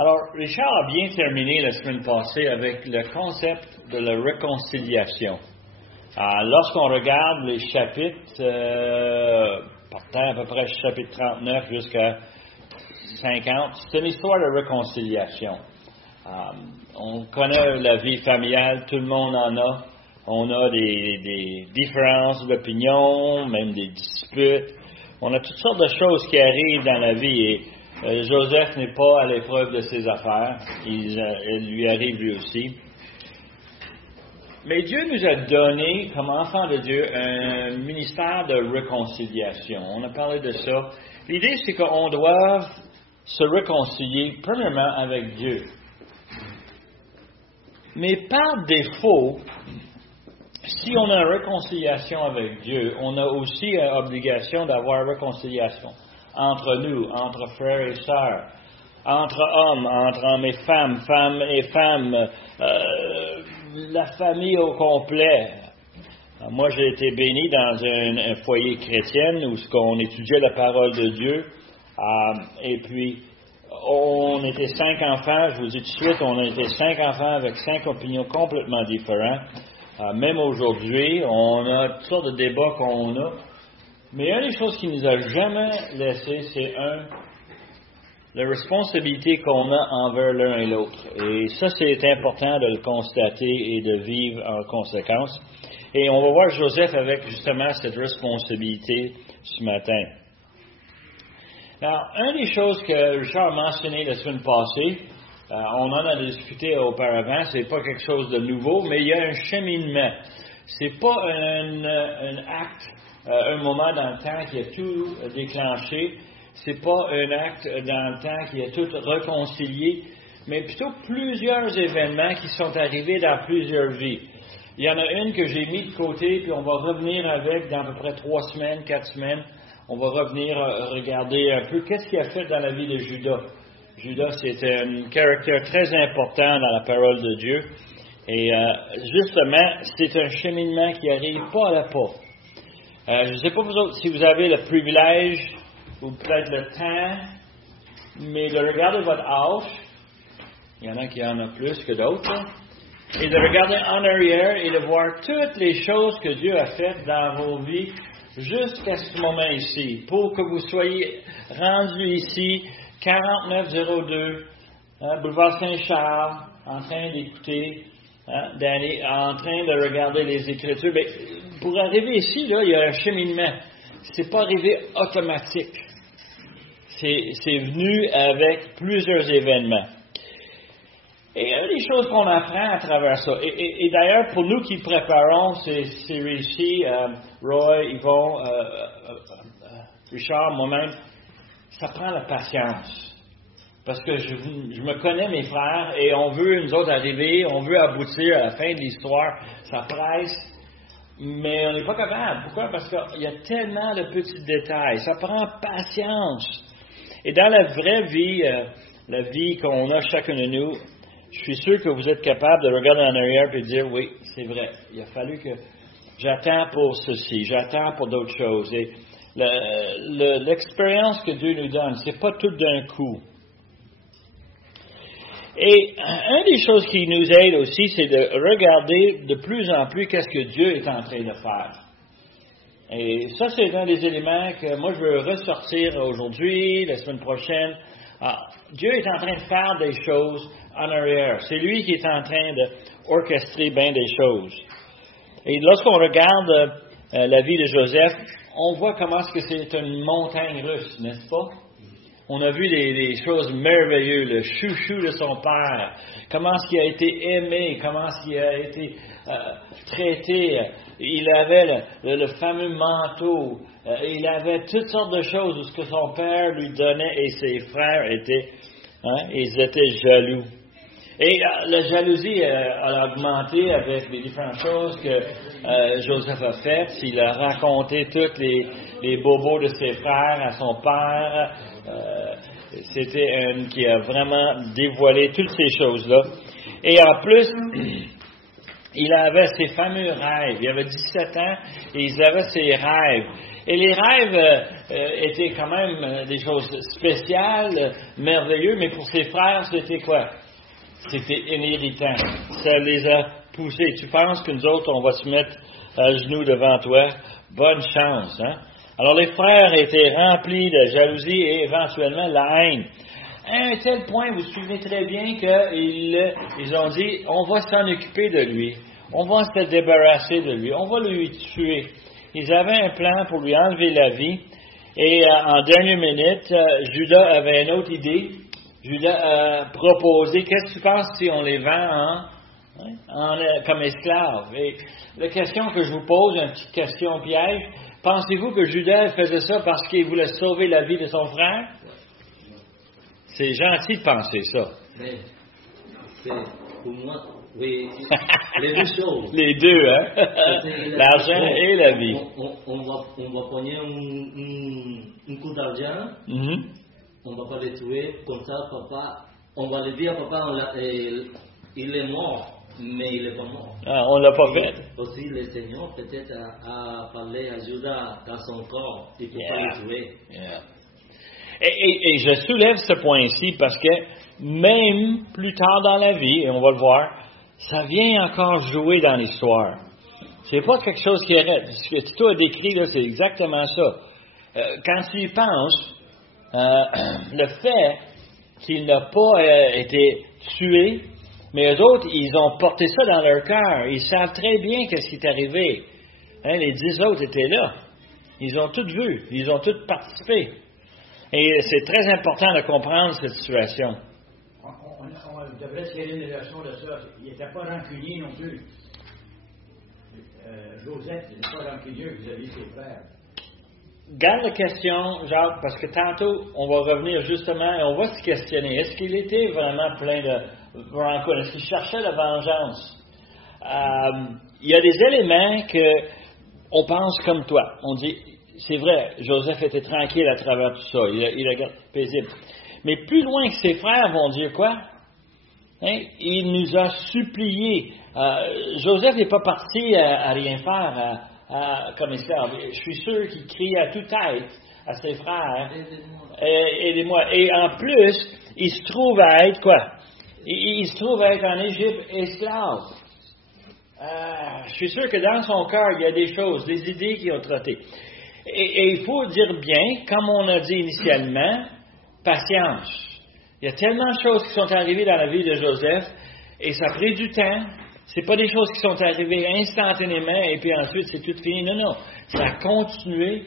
Alors, Richard a bien terminé la semaine passée avec le concept de la réconciliation. Lorsqu'on regarde les chapitres, partant à peu près chapitre 39 jusqu'à 50, c'est une histoire de réconciliation. On connaît la vie familiale, tout le monde en a. On a des différences d'opinion, même des disputes. On a toutes sortes de choses qui arrivent dans la vie et Joseph n'est pas à l'épreuve de ses affaires. Il lui arrive lui aussi. Mais Dieu nous a donné, comme enfants de Dieu, un ministère de réconciliation. On a parlé de ça. L'idée, c'est qu'on doit se réconcilier, premièrement, avec Dieu. Mais par défaut, si on a une réconciliation avec Dieu, on a aussi l'obligation d'avoir une réconciliation entre nous, entre frères et sœurs, entre hommes et femmes, femmes et femmes, la famille au complet. Moi, j'ai été béni dans un foyer chrétien où on étudiait la parole de Dieu. Et puis, on était 5 enfants. Je vous dis tout de suite, on a été 5 enfants avec 5 opinions complètement différentes. Même aujourd'hui, on a toutes sortes de débats qu'on a. Mais une des choses qui nous a jamais laissé, c'est la responsabilité qu'on a envers l'un et l'autre. Et ça, c'est important de le constater et de vivre en conséquence. Et on va voir Joseph avec justement cette responsabilité ce matin. Alors, une des choses que Richard a mentionné la semaine passée, on en a discuté auparavant, c'est pas quelque chose de nouveau, mais il y a un cheminement. C'est pas un acte, un moment dans le temps qui a tout déclenché. C'est pas un acte dans le temps qui a tout réconcilié, mais plutôt plusieurs événements qui sont arrivés dans plusieurs vies. Il y en a une que j'ai mis de côté, puis on va revenir avec dans à peu près 3 semaines, 4 semaines. On va revenir regarder un peu qu'est-ce qu'il a fait dans la vie de Judas. Judas, c'est un caractère très important dans la parole de Dieu. Et justement, c'est un cheminement qui arrive pas à la pas. Je ne sais pas vous autres si vous avez le privilège ou peut-être le temps, mais de regarder votre âge, il y en a qui en ont plus que d'autres, et de regarder en arrière et de voir toutes les choses que Dieu a faites dans vos vies jusqu'à ce moment ici, pour que vous soyez rendus ici, 4902, boulevard Saint-Charles, en train d'écouter, en train de regarder les Écritures. Mais pour arriver ici, là, il y a un cheminement. C'est pas arrivé automatique. C'est venu avec plusieurs événements. Et une des choses qu'on apprend à travers ça, et d'ailleurs, pour nous qui préparons ces séries-ci, Roy, Yvon, Richard, moi-même, ça prend la patience. Parce que je me connais, mes frères, et on veut, nous autres, arriver, on veut aboutir à la fin de l'histoire. Ça presse, mais on n'est pas capable. Pourquoi? Parce qu'il y a tellement de petits détails. Ça prend patience. Et dans la vraie vie, la vie qu'on a chacun de nous, je suis sûr que vous êtes capable de regarder en arrière et de dire, oui, c'est vrai, il a fallu que j'attends pour ceci, j'attends pour d'autres choses. Et l'expérience que Dieu nous donne, c'est pas tout d'un coup. Et une des choses qui nous aide aussi, c'est de regarder de plus en plus qu'est-ce que Dieu est en train de faire. Et ça, c'est un des éléments que moi, je veux ressortir aujourd'hui, la semaine prochaine. Dieu est en train de faire des choses en arrière. C'est lui qui est en train d'orchestrer bien des choses. Et lorsqu'on regarde la vie de Joseph, on voit comment est-ce que c'est une montagne russe, n'est-ce pas? On a vu des choses merveilleuses, le chouchou de son père, comment est-ce qu'il a été aimé, comment est-ce qu'il a été traité. Il avait le fameux manteau, il avait toutes sortes de choses où ce que son père lui donnait et ses frères ils étaient jaloux. Et la jalousie a augmenté avec les différentes choses que Joseph a faites. Il a raconté tous les bobos de ses frères à son père. C'était un qui a vraiment dévoilé toutes ces choses-là. Et en plus, il avait ses fameux rêves. Il avait 17 ans et il avait ses rêves. Et les rêves étaient quand même des choses spéciales, merveilleuses, mais pour ses frères, c'était quoi? C'était inhéritant. Ça les a poussés. Tu penses que nous autres, on va se mettre à genoux devant toi? Bonne chance, hein? Alors les frères étaient remplis de jalousie et éventuellement la haine. À un tel point, vous vous souvenez très bien qu'ils ont dit, on va s'en occuper de lui. On va se débarrasser de lui. On va lui tuer. Ils avaient un plan pour lui enlever la vie. Et en dernière minute, Judas avait une autre idée. Judas a proposé, qu'est-ce que tu penses si on les vend comme esclaves? Et la question que je vous pose, une petite question piège, pensez-vous que Judas faisait ça parce qu'il voulait sauver la vie de son frère? C'est gentil de penser ça. Mais c'est pour moi, oui, les deux choses. Les deux, hein? L'argent et la vie. On va pogner un coup d'argent. Mm-hmm. On ne va pas les tuer, comme ça, papa, on va le dire, papa, il est mort, mais il n'est pas mort. Ah, on ne l'a pas fait. Aussi, le Seigneur peut-être a parlé à Judas dans son corps, il ne peut pas le tuer. Yeah. Et je soulève ce point-ci parce que même plus tard dans la vie, et on va le voir, ça vient encore jouer dans l'histoire. C'est pas quelque chose qui arrête. Ce que Tito a décrit, là, c'est exactement ça. Quand tu y penses, le fait qu'il n'a pas été tué, mais eux autres, ils ont porté ça dans leur cœur. Ils savent très bien ce qui est arrivé. Hein, les 10 autres étaient là. Ils ont tout vu. Ils ont tous participé. Et c'est très important de comprendre cette situation. On devrait tirer une leçon de ça. Il n'était pas rancunier non plus. Joseph n'était pas rancunier vis-à-vis de ses frères. Garde la question, Jacques, parce que tantôt, on va revenir justement et on va se questionner. Est-ce qu'il était vraiment plein de rancune? Est-ce qu'il cherchait la vengeance? Il y a des éléments qu'on pense comme toi. On dit, c'est vrai, Joseph était tranquille à travers tout ça. Il a gardé paisible. Mais plus loin que ses frères vont dire quoi? Hein? Il nous a supplié. Joseph n'est pas parti à rien faire comme esclave. Je suis sûr qu'il crie à toute tête à ses frères. Aidez-moi. Et en plus, il se trouve à être quoi? Il se trouve à être en Égypte esclave. Je suis sûr que dans son cœur, il y a des choses, des idées qui ont trotté. Et il faut dire bien, comme on a dit initialement, patience. Il y a tellement de choses qui sont arrivées dans la vie de Joseph, et ça a pris du temps. C'est pas des choses qui sont arrivées instantanément, et puis ensuite c'est tout fini. Non. Ça a continué.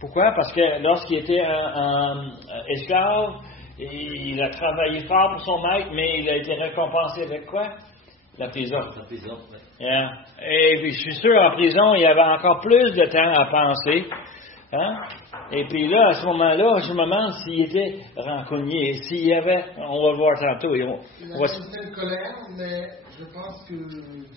Pourquoi? Parce que lorsqu'il était un esclave, il a travaillé fort pour son maître, mais il a été récompensé avec quoi? La prison. La prison, oui. Yeah. Et puis, je suis sûr, en prison, il y avait encore plus de temps à penser. Hein? Et puis là, à ce moment-là, je me demande s'il était rancunier, s'il y avait, on va le voir tantôt. Il a une colère, mais je pense que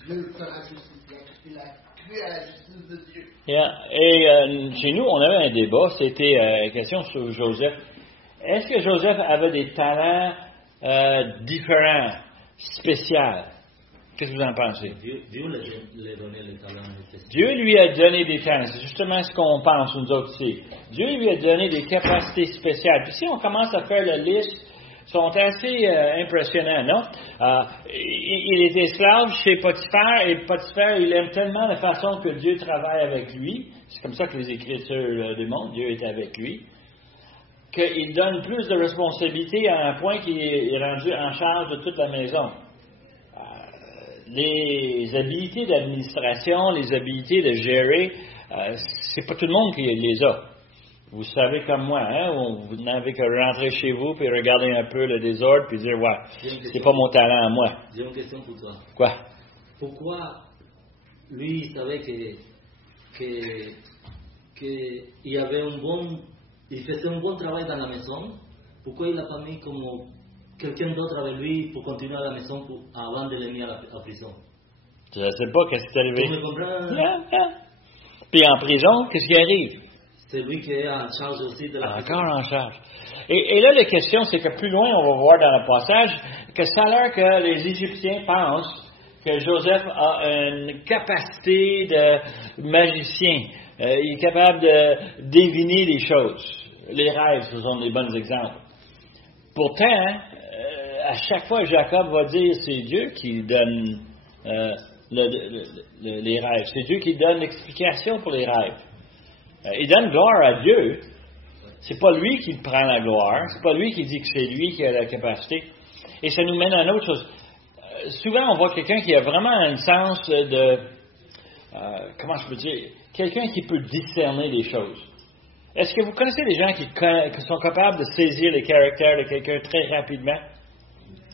Dieu fera justice. Il a cru à la justice de Dieu. Yeah. Et chez nous, on avait un débat, c'était question sur Joseph. Est-ce que Joseph avait des talents différents, spéciaux? Qu'est-ce que vous en pensez? Dieu lui a donné les talents. Dieu lui a donné des talents. C'est justement ce qu'on pense, nous autres ici. Dieu lui a donné des capacités spéciales. Puis si on commence à faire la liste, sont assez impressionnants, non? Il est esclave chez Potiphar, et Potiphar, il aime tellement la façon que Dieu travaille avec lui. C'est comme ça que les Écritures démontrent. Dieu est avec lui. Qu'il donne plus de responsabilités à un point qu'il est rendu en charge de toute la maison. Les habilités d'administration, les habilités de gérer, c'est pas tout le monde qui les a. Vous savez comme moi, hein, vous n'avez qu'à rentrer chez vous puis regarder un peu le désordre puis dire ouais, c'est pas mon talent à moi. J'ai une question pour toi. Quoi? Pourquoi lui il savait qu'il y avait il faisait un bon travail dans la maison? Pourquoi il n'a pas mis comme quelqu'un d'autre avec lui pour continuer à la maison avant de le mettre à la prison? Je ne sais pas qu'est-ce qui est arrivé. Tu me comprends? Yeah. Puis en prison, qu'est-ce qui arrive? C'est lui qui est en charge aussi de la prison. Encore en charge. Et là, la question, c'est que plus loin, on va voir dans le passage, que ça a l'air que les Égyptiens pensent que Joseph a une capacité de magicien. Il est capable de deviner les choses. Les rêves, ce sont des bons exemples. Pourtant, à chaque fois, Jacob va dire, c'est Dieu qui donne les rêves. C'est Dieu qui donne l'explication pour les rêves. Il donne gloire à Dieu. C'est pas lui qui prend la gloire. C'est pas lui qui dit que c'est lui qui a la capacité. Et ça nous mène à une autre chose. Souvent, on voit quelqu'un qui a vraiment un sens de... comment je peux dire? Quelqu'un qui peut discerner les choses. Est-ce que vous connaissez des gens qui sont capables de saisir les caractères de quelqu'un très rapidement?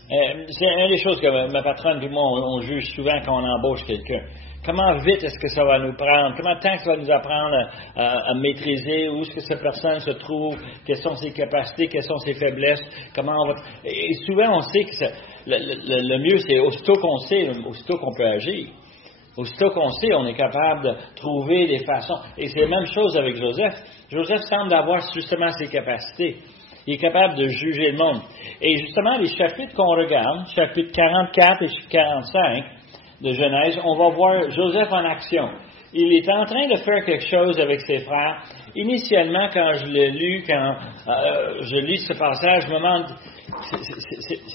C'est une des choses que ma patronne et moi, on juge souvent quand on embauche quelqu'un. Comment vite est-ce que ça va nous prendre? Comment de temps ça va nous apprendre à maîtriser? Où est-ce que cette personne se trouve? Quelles sont ses capacités? Quelles sont ses faiblesses? Comment on va... Et souvent, on sait que le mieux, c'est aussitôt qu'on sait, aussitôt qu'on peut agir. Aussitôt qu'on sait, on est capable de trouver des façons. Et c'est la même chose avec Joseph. Joseph semble avoir justement ses capacités. Il est capable de juger le monde. Et justement, les chapitres qu'on regarde, chapitres 44 et 45 de Genèse, on va voir Joseph en action. Il est en train de faire quelque chose avec ses frères. Initialement, quand je l'ai lu, quand je lis ce passage, je me demande,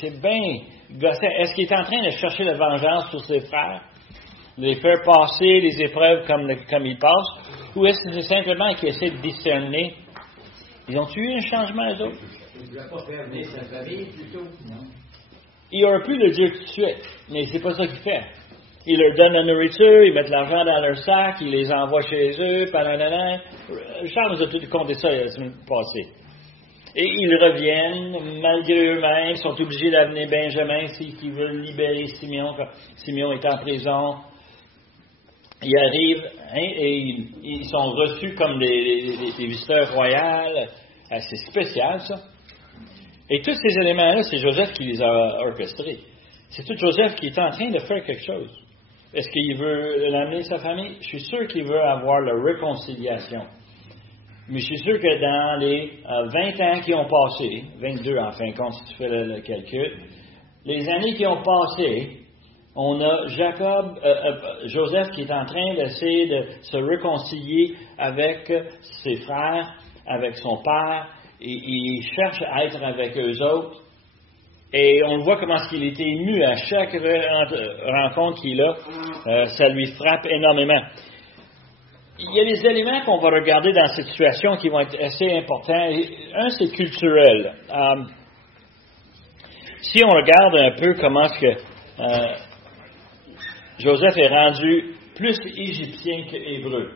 c'est bien gossant. Est-ce qu'il est en train de chercher la vengeance sur ses frères? Les faire passer les épreuves comme ils passent? Ou est-ce que c'est simplement qu'il essaie de discerner? Ils ont eu un changement, eux autres? Il ne voulait pas faire venir sa famille, plutôt, non? Il aurait pu le dire tout de suite, mais c'est pas ça qu'il fait. Il leur donne la nourriture, ils mettent l'argent dans leur sac, ils les envoient chez eux, Charles nous a tout conté ça la semaine passée. Et ils reviennent, malgré eux-mêmes, ils sont obligés d'amener Benjamin s'ils veulent libérer Simeon, quand Simeon est en prison. Ils arrivent et ils sont reçus comme des visiteurs royaux. C'est spécial, ça. Et tous ces éléments-là, c'est Joseph qui les a orchestrés. C'est tout Joseph qui est en train de faire quelque chose. Est-ce qu'il veut l'amener sa famille? Je suis sûr qu'il veut avoir la réconciliation. Mais je suis sûr que dans les 20 ans qui ont passé, 22 en fin de compte, si tu fais le calcul, les années qui ont passé, on a Joseph qui est en train d'essayer de se réconcilier avec ses frères, avec son père, et il cherche à être avec eux autres. Et on voit comment il était ému à chaque rencontre qu'il a. Ça lui frappe énormément. Il y a des éléments qu'on va regarder dans cette situation qui vont être assez importants. Un, c'est culturel. Si on regarde un peu comment est-ce que Joseph est rendu plus égyptien qu'hébreu.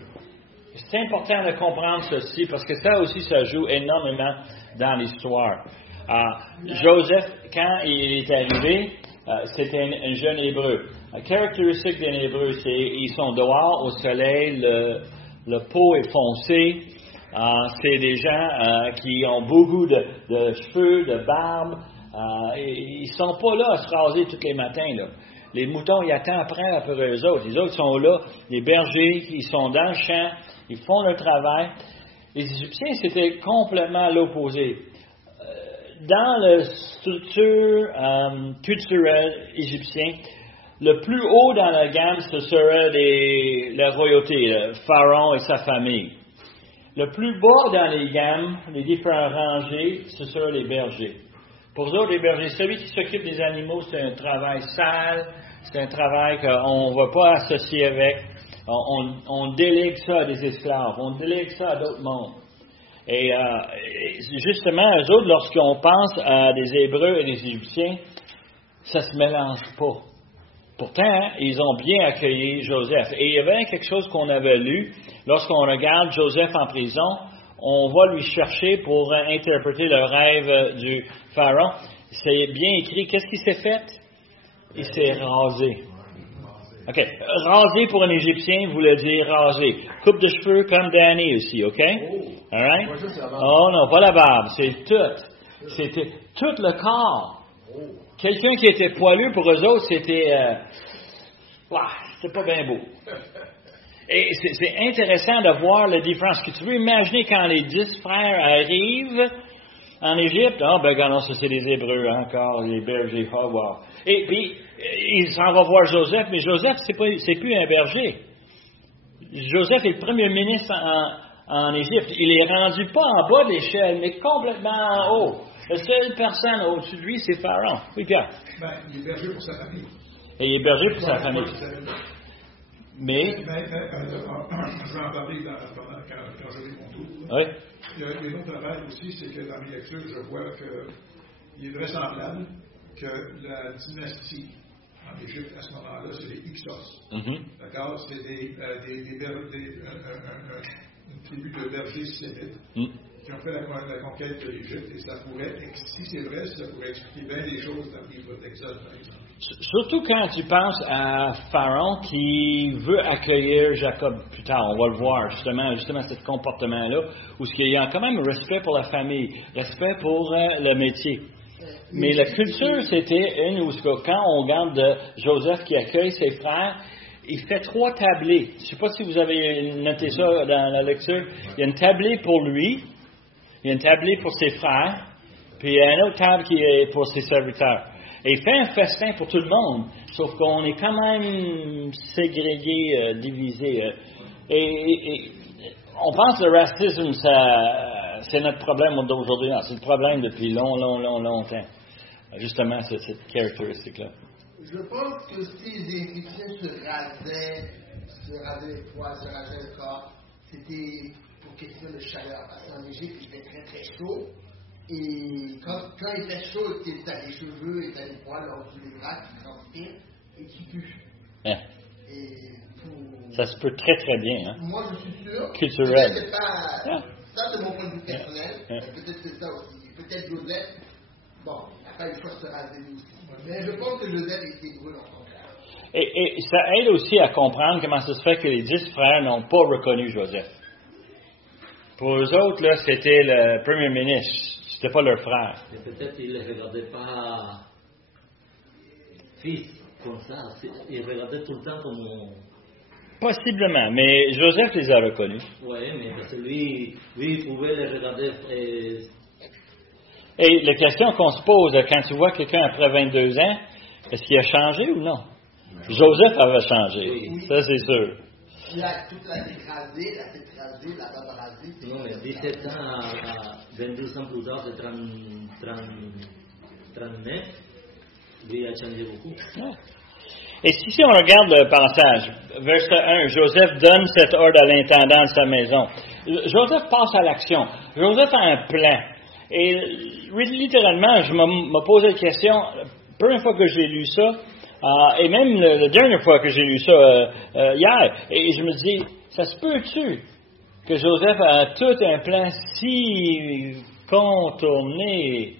C'est important de comprendre ceci parce que ça aussi, ça joue énormément dans l'histoire. Joseph, quand il est arrivé, c'était un jeune hébreu. La caractéristique d'un hébreu, c'est qu'ils sont dehors au soleil, le peau est foncé. C'est des gens qui ont beaucoup de cheveux, de barbe. Ils ne sont pas là à se raser tous les matins, là. Les moutons, ils attendent après eux autres. Les autres sont là, les bergers, ils sont dans le champ, ils font leur travail. Les Égyptiens, c'était complètement l'opposé. Dans la structure culturelle égyptienne, le plus haut dans la gamme, ce serait la royauté, le pharaon et sa famille. Le plus bas dans les gammes, les différents rangées, ce seraient les bergers. Pour eux autres, les bergers, celui qui s'occupe des animaux, c'est un travail sale, c'est un travail qu'on ne va pas associer avec. On délègue ça à des esclaves, on délègue ça à d'autres mondes. Et justement, eux autres, lorsqu'on pense à des Hébreux et des Égyptiens, ça ne se mélange pas. Pourtant, ils ont bien accueilli Joseph. Et il y avait quelque chose qu'on avait lu, lorsqu'on regarde Joseph en prison, on va lui chercher pour interpréter le rêve du pharaon. C'est bien écrit. Qu'est-ce qu'il s'est fait? Il s'est rasé. OK. Raser pour un Égyptien voulait dire raser. Coupe de cheveux comme Danny aussi, OK? All right? Oh non, pas la barbe. C'est tout. C'était tout le corps. Quelqu'un qui était poilu, pour eux autres, c'était pas bien beau. Et c'est intéressant de voir la différence. Tu veux imaginer quand les 10 frères arrivent en Égypte, non, ça c'est les Hébreux encore, les bergers, wow. Et puis, il s'en va voir Joseph, mais Joseph, c'est plus un berger. Joseph est le premier ministre en Égypte. Il est rendu pas en bas de l'échelle, mais complètement en haut. La seule personne au-dessus de lui, c'est Pharaon. Oui, Pierre. Il est berger pour sa famille. Et il est berger pour sa famille. Mais... je vais en parler quand je lis mon tour. Oui. Il y a une autre affaire aussi, c'est que dans mes lectures, je vois qu'il est vraisemblable que la dynastie en Égypte, à ce moment-là, c'est les Hyksos. D'accord? C'est une tribu de bergers sémites qui ont fait la conquête de l'Égypte. Et ça pourrait, si c'est vrai, ça pourrait expliquer bien des choses dans le livre d'Exode, par exemple. Surtout quand tu penses à Pharaon qui veut accueillir Jacob plus tard. On va le voir, justement ce comportement-là, où il y a quand même respect pour la famille, respect pour le métier. Mais la culture, c'était une où, quand on regarde Joseph qui accueille ses frères, il fait 3 tablés. Je ne sais pas si vous avez noté ça dans la lecture. Il y a une tablée pour lui, il y a une tablée pour ses frères, puis il y a une autre table qui est pour ses serviteurs. Et il fait un festin pour tout le monde, sauf qu'on est quand même ségrégué, divisé. Et on pense que le racisme, c'est notre problème d'aujourd'hui. Non, c'est le problème depuis longtemps. Justement, cette caractéristique-là. Je pense que si les Égyptiens se rasaient les poils, se rasaient le corps, c'était pour question de chaleur. Parce qu'en Égypte, il fait très très chaud. Et quand il fait chaud, tu as les cheveux et tu as les poils en dessous des bras qui transpirent et qui puent. Ça se peut très très bien. Hein? Moi, je suis sûr. Culturel. C'est pas, ça, c'est mon point de vue personnel. Peut-être c'est ça aussi. Peut-être Joseph, il n'a pas eu le choix de se raser lui aussi. Mais je pense que Joseph était brûlé en son cœur. Et ça aide aussi à comprendre comment ça se fait que les 10 frères n'ont pas reconnu Joseph. Pour eux autres, là, c'était le premier ministre. C'était pas leur frère. Et peut-être ils ne regardaient pas fils comme ça. Ils regardaient tout le temps comme... Possiblement, mais Joseph les a reconnus. Oui, mais parce que lui, il pouvait les regarder. Et la question qu'on se pose, quand tu vois quelqu'un après 22 ans, est-ce qu'il a changé ou non? Joseph avait changé, oui. Ça c'est sûr. Toute la tête rasée, la barbe rasée. Non, mais 17 ans à 22 ans plus tard, c'est 39. Lui a changé beaucoup. Ouais. Et si on regarde le passage, verset 1, Joseph donne cet ordre à l'intendant de sa maison. Joseph passe à l'action. Joseph a un plan. Et littéralement, je me posais la question, la première fois que j'ai lu ça, et même la dernière fois que j'ai lu ça hier, et je me dis, ça se peut-tu que Joseph a tout un plan si contourné?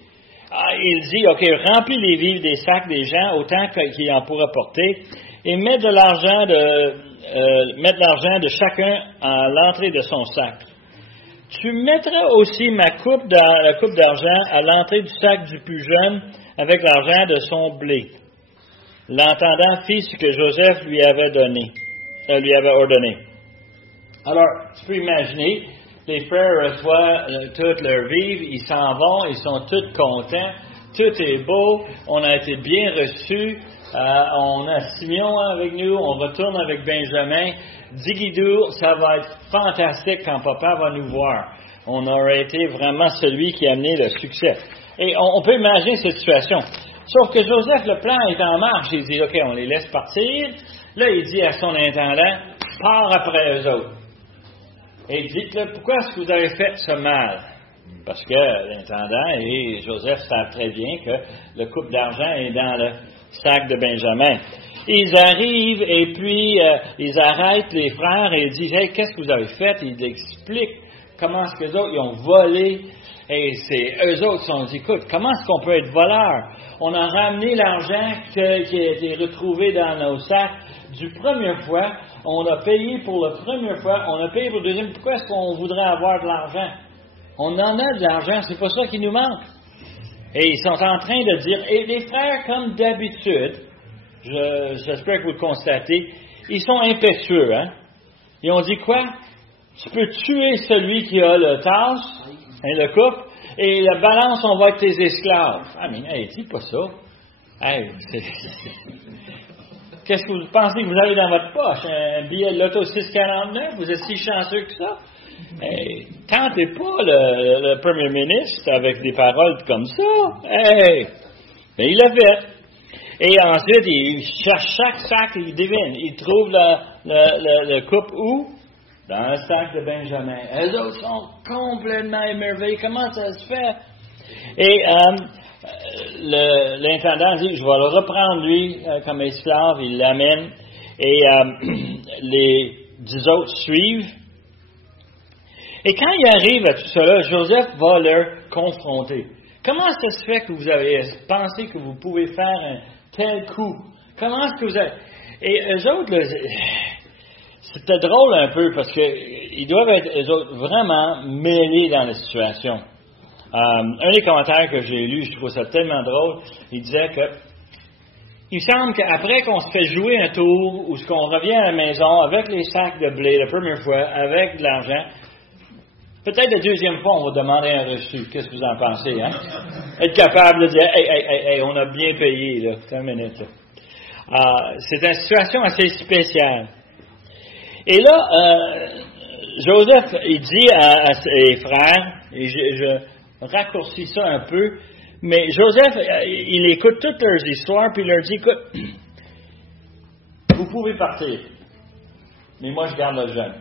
Il dit, OK, remplis les vivres des sacs des gens autant qu'il en pourra porter, et mets de l'argent de chacun à l'entrée de son sac. Tu mettras aussi la coupe d'argent à l'entrée du sac du plus jeune avec l'argent de son blé. L'entendant fit ce que Joseph lui avait ordonné. Alors, tu peux imaginer, les frères reçoivent toutes leurs vivres, ils s'en vont, ils sont tous contents, tout est beau, on a été bien reçus, on a Simeon avec nous, on retourne avec Benjamin. Digidou, ça va être fantastique quand papa va nous voir. On aurait été vraiment celui qui a amené le succès. Et on peut imaginer cette situation. Sauf que Joseph, le plan est en marche. Il dit, OK, on les laisse partir. Là, il dit à son intendant, pars après eux autres. Et dites-le, pourquoi est-ce que vous avez fait ce mal? Parce que l'intendant et Joseph savent très bien que le coupe d'argent est dans le sac de Benjamin. Ils arrivent et puis ils arrêtent les frères et ils disent, hey, qu'est-ce que vous avez fait? Ils expliquent comment est-ce que les autres ils ont volé. Et c'est eux autres qui se sont dit, écoute, comment est-ce qu'on peut être voleur? On a ramené l'argent qui a été retrouvé dans nos sacs du première fois. On a payé pour la première fois. On a payé pour le deuxième. Pourquoi est-ce qu'on voudrait avoir de l'argent? On en a de l'argent. C'est pas ça qui nous manque. Et ils sont en train de dire, et les frères, comme d'habitude, j'espère que vous le constatez, ils sont impétueux, hein? Ils ont dit quoi? Tu peux tuer celui qui a le tasse, le coupe, et la balance, on va être tes esclaves. Ah, mais, hey, dis pas ça. Hey, Qu'est-ce que vous pensez que vous avez dans votre poche? Un billet de l'auto 6,49? Vous êtes si chanceux que ça? Hey, tentez pas le premier ministre avec des paroles comme ça. Hey! Mais il l'a fait. Et ensuite, il cherche chaque sac, il devine. Il trouve le coupe où? Dans le sac de Benjamin. Les autres sont complètement émerveillés. Comment ça se fait? Et l'intendant dit, je vais le reprendre lui comme esclave. Il l'amène. Et les 10 autres suivent. Et quand il arrive à tout cela, Joseph va leur confronter. Comment ça se fait que vous avez pensé que vous pouvez faire un tel coup? Comment est-ce que vous avez... Et eux autres, là, c'était drôle un peu parce qu'ils doivent être, eux autres, vraiment mêlés dans la situation. Un des commentaires que j'ai lu, je trouve ça tellement drôle, il disait que il semble qu'après qu'on se fait jouer un tour ou qu'on revient à la maison avec les sacs de blé la première fois, avec de l'argent, peut-être la deuxième fois, on va demander un reçu. Qu'est-ce que vous en pensez, hein? Être capable de dire, hey, on a bien payé, là. C'est une minute, là. C'est une situation assez spéciale. Et là, Joseph, il dit à ses frères, et je raccourcis ça un peu, mais Joseph, il écoute toutes leurs histoires, puis il leur dit, écoute, vous pouvez partir, mais moi je garde le jeune.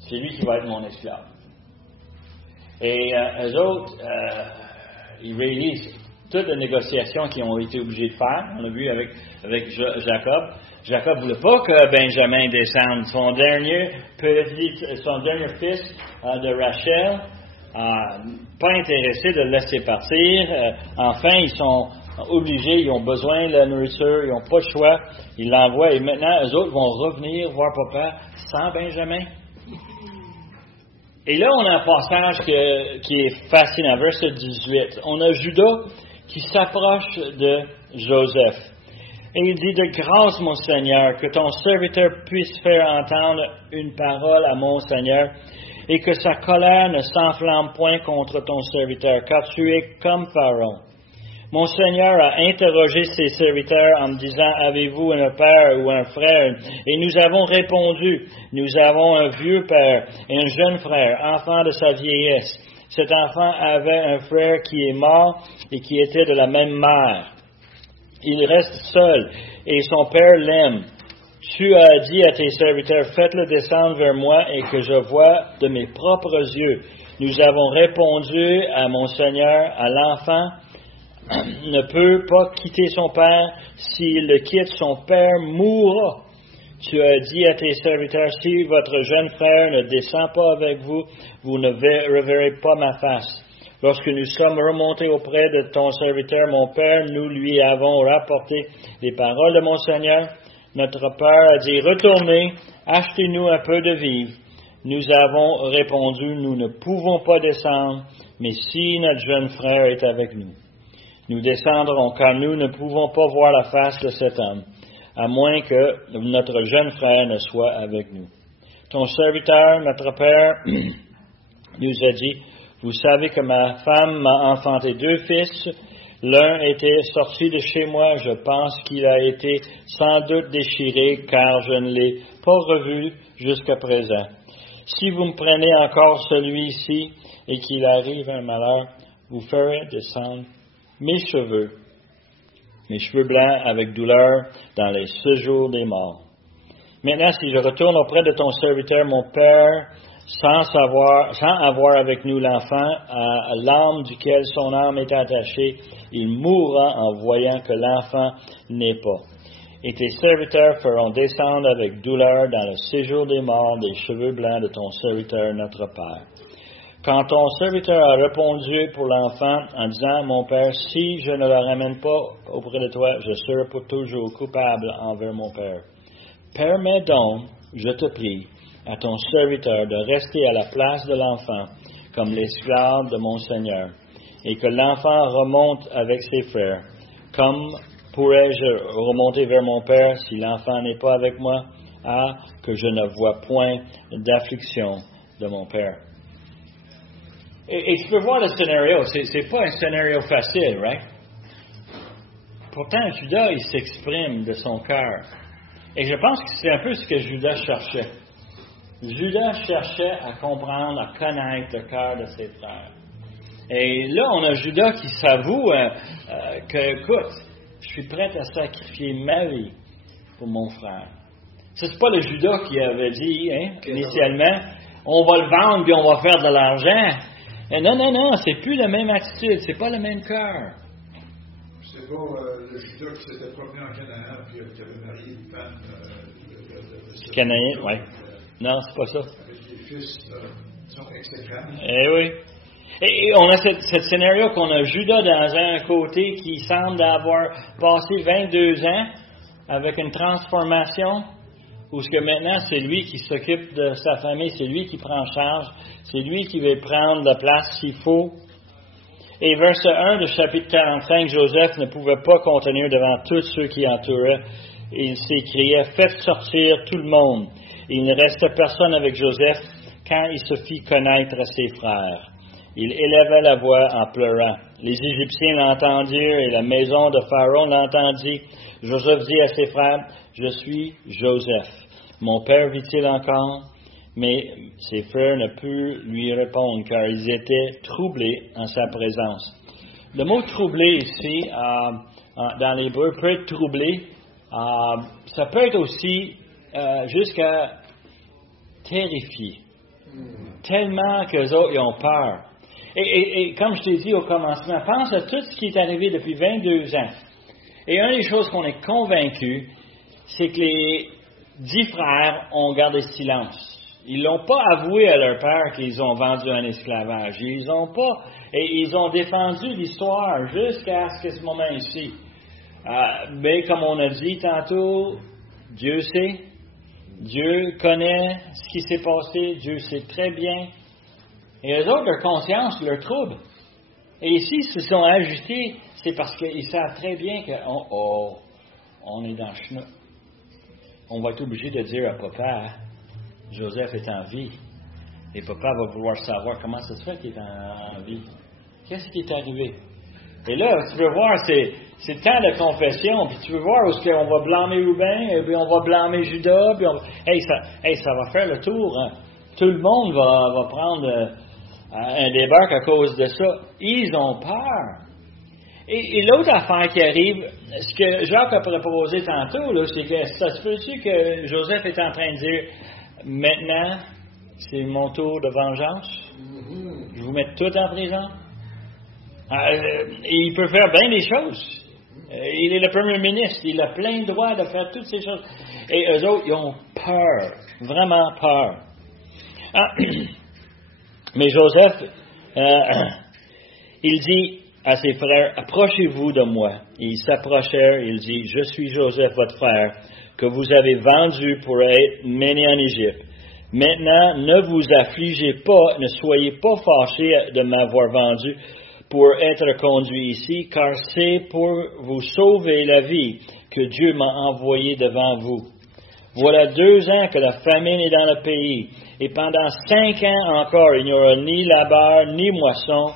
C'est lui qui va être mon esclave. Et eux autres, ils réalisent toutes les négociations qu'ils ont été obligés de faire. On l'a vu avec Jacob. Jacob ne voulait pas que Benjamin descende. Son dernier fils de Rachel, pas intéressé de le laisser partir. Enfin, ils sont obligés, ils ont besoin de la nourriture, ils n'ont pas le choix. Ils l'envoient et maintenant, eux autres vont revenir voir papa sans Benjamin. Et là, on a un passage qui est fascinant, verset 18. On a Judas qui s'approche de Joseph. Et il dit, de grâce, mon Seigneur, que ton serviteur puisse faire entendre une parole à mon Seigneur, et que sa colère ne s'enflamme point contre ton serviteur, car tu es comme Pharaon. Mon Seigneur a interrogé ses serviteurs en me disant, avez-vous un père ou un frère? Et nous avons répondu, nous avons un vieux père et un jeune frère, enfant de sa vieillesse. Cet enfant avait un frère qui est mort et qui était de la même mère. Il reste seul et son père l'aime. Tu as dit à tes serviteurs, faites-le descendre vers moi et que je vois de mes propres yeux. Nous avons répondu à mon Seigneur, à l'enfant, ne peut pas quitter son père. S'il le quitte, son père mourra. Tu as dit à tes serviteurs, si votre jeune frère ne descend pas avec vous, vous ne reverrez pas ma face. Lorsque nous sommes remontés auprès de ton serviteur, mon père, nous lui avons rapporté les paroles de mon Seigneur. Notre père a dit, retournez, achetez-nous un peu de vivres. Nous avons répondu, nous ne pouvons pas descendre, mais si notre jeune frère est avec nous, nous descendrons, car nous ne pouvons pas voir la face de cet homme, à moins que notre jeune frère ne soit avec nous. Ton serviteur, notre père, nous a dit, vous savez que ma femme m'a enfanté 2 fils. L'un était sorti de chez moi, je pense qu'il a été sans doute déchiré, car je ne l'ai pas revu jusqu'à présent. Si vous me prenez encore celui-ci et qu'il arrive un malheur, vous ferez descendre mes cheveux blancs avec douleur dans les séjours des morts. Maintenant, si je retourne auprès de ton serviteur, mon père, sans avoir avec nous l'enfant, à l'âme duquel son âme est attachée, il mourra en voyant que l'enfant n'est pas. Et tes serviteurs feront descendre avec douleur dans le séjour des morts des cheveux blancs de ton serviteur, notre Père. Quand ton serviteur a répondu pour l'enfant en disant, mon Père, si je ne le ramène pas auprès de toi, je serai pour toujours coupable envers mon Père. Permets donc, je te prie, à ton serviteur de rester à la place de l'enfant comme l'esclave de mon Seigneur, et que l'enfant remonte avec ses frères. Comme pourrais-je remonter vers mon Père si l'enfant n'est pas avec moi? Ah, que je ne vois point d'affliction de mon Père. Et tu peux voir le scénario, c'est pas un scénario facile, right? pourtant, Judas, il s'exprime de son cœur. Et je pense que c'est un peu ce que Judas cherchait. Judas cherchait à comprendre, à connaître le cœur de ses frères. Et là, on a Judas qui s'avoue que, écoute, je suis prêt à sacrifier ma vie pour mon frère. Ça, c'est pas le Judas qui avait dit, initialement, on va le vendre puis on va faire de l'argent. Et non, c'est plus la même attitude, c'est pas le même cœur. C'est pas le Judas qui s'était promené en Canaan puis qui avait marié une femme de Canaïen, oui. Non, c'est pas ça. Avec les fils qui sont exécrables. Eh oui. Et on a ce scénario qu'on a Judas dans un côté qui semble avoir passé 22 ans avec une transformation où ce que maintenant c'est lui qui s'occupe de sa famille, c'est lui qui prend charge, c'est lui qui va prendre la place s'il faut. Et verset 1 du chapitre 45, Joseph ne pouvait pas contenir devant tous ceux qui entouraient. Il s'écriait, « Faites sortir tout le monde. » Il ne restait personne avec Joseph quand il se fit connaître à ses frères. Il éleva la voix en pleurant. Les Égyptiens l'entendirent et la maison de Pharaon l'entendit. Joseph dit à ses frères, « Je suis Joseph. Mon père vit-il encore? » Mais ses frères ne purent lui répondre car ils étaient troublés en sa présence. Le mot « troublé » ici, dans l'hébreu, peut être troublé. Ça peut être aussi jusqu'à terrifié. Tellement qu'eux autres, ils ont peur. Et comme je t'ai dit au commencement, pense à tout ce qui est arrivé depuis 22 ans. Et une des choses qu'on est convaincu, c'est que les 10 frères ont gardé silence. Ils n'ont pas avoué à leur père qu'ils ont vendu un esclavage. Ils ont défendu l'histoire jusqu'à ce moment ici. Mais comme on a dit tantôt, Dieu sait, Dieu connaît ce qui s'est passé, Dieu sait très bien. Et eux autres, leur conscience leur trouble. Et s'ils se sont agités, c'est parce qu'ils savent très bien qu'on est dans le chemin. On va être obligé de dire à papa, Joseph est en vie. Et papa va vouloir savoir comment ça se fait qu'il est en vie. Qu'est-ce qui est arrivé? Et là, tu veux voir, c'est le temps de confession, puis tu veux voir où est-ce qu'on va blâmer Ruben, et puis on va blâmer Judas, puis ça va faire le tour. Hein. Tout le monde va prendre un débarque à cause de ça. Ils ont peur. Et l'autre affaire qui arrive, ce que Jacques a proposé tantôt, là, c'est que ça se peut-tu que Joseph est en train de dire, maintenant, c'est mon tour de vengeance, je vous mets tout en prison. Il peut faire bien des choses. Il est le premier ministre, il a plein de droits de faire toutes ces choses. Et eux autres, ils ont peur, vraiment peur. Mais Joseph, il dit à ses frères, « Approchez-vous de moi. » Ils s'approchèrent, il dit, « Je suis Joseph, votre frère, que vous avez vendu pour être mené en Égypte. Maintenant, ne vous affligez pas, ne soyez pas fâchés de m'avoir vendu pour être conduit ici, car c'est pour vous sauver la vie que Dieu m'a envoyé devant vous. Voilà 2 ans que la famine est dans le pays, et pendant 5 ans encore, il n'y aura ni labeur, ni moisson.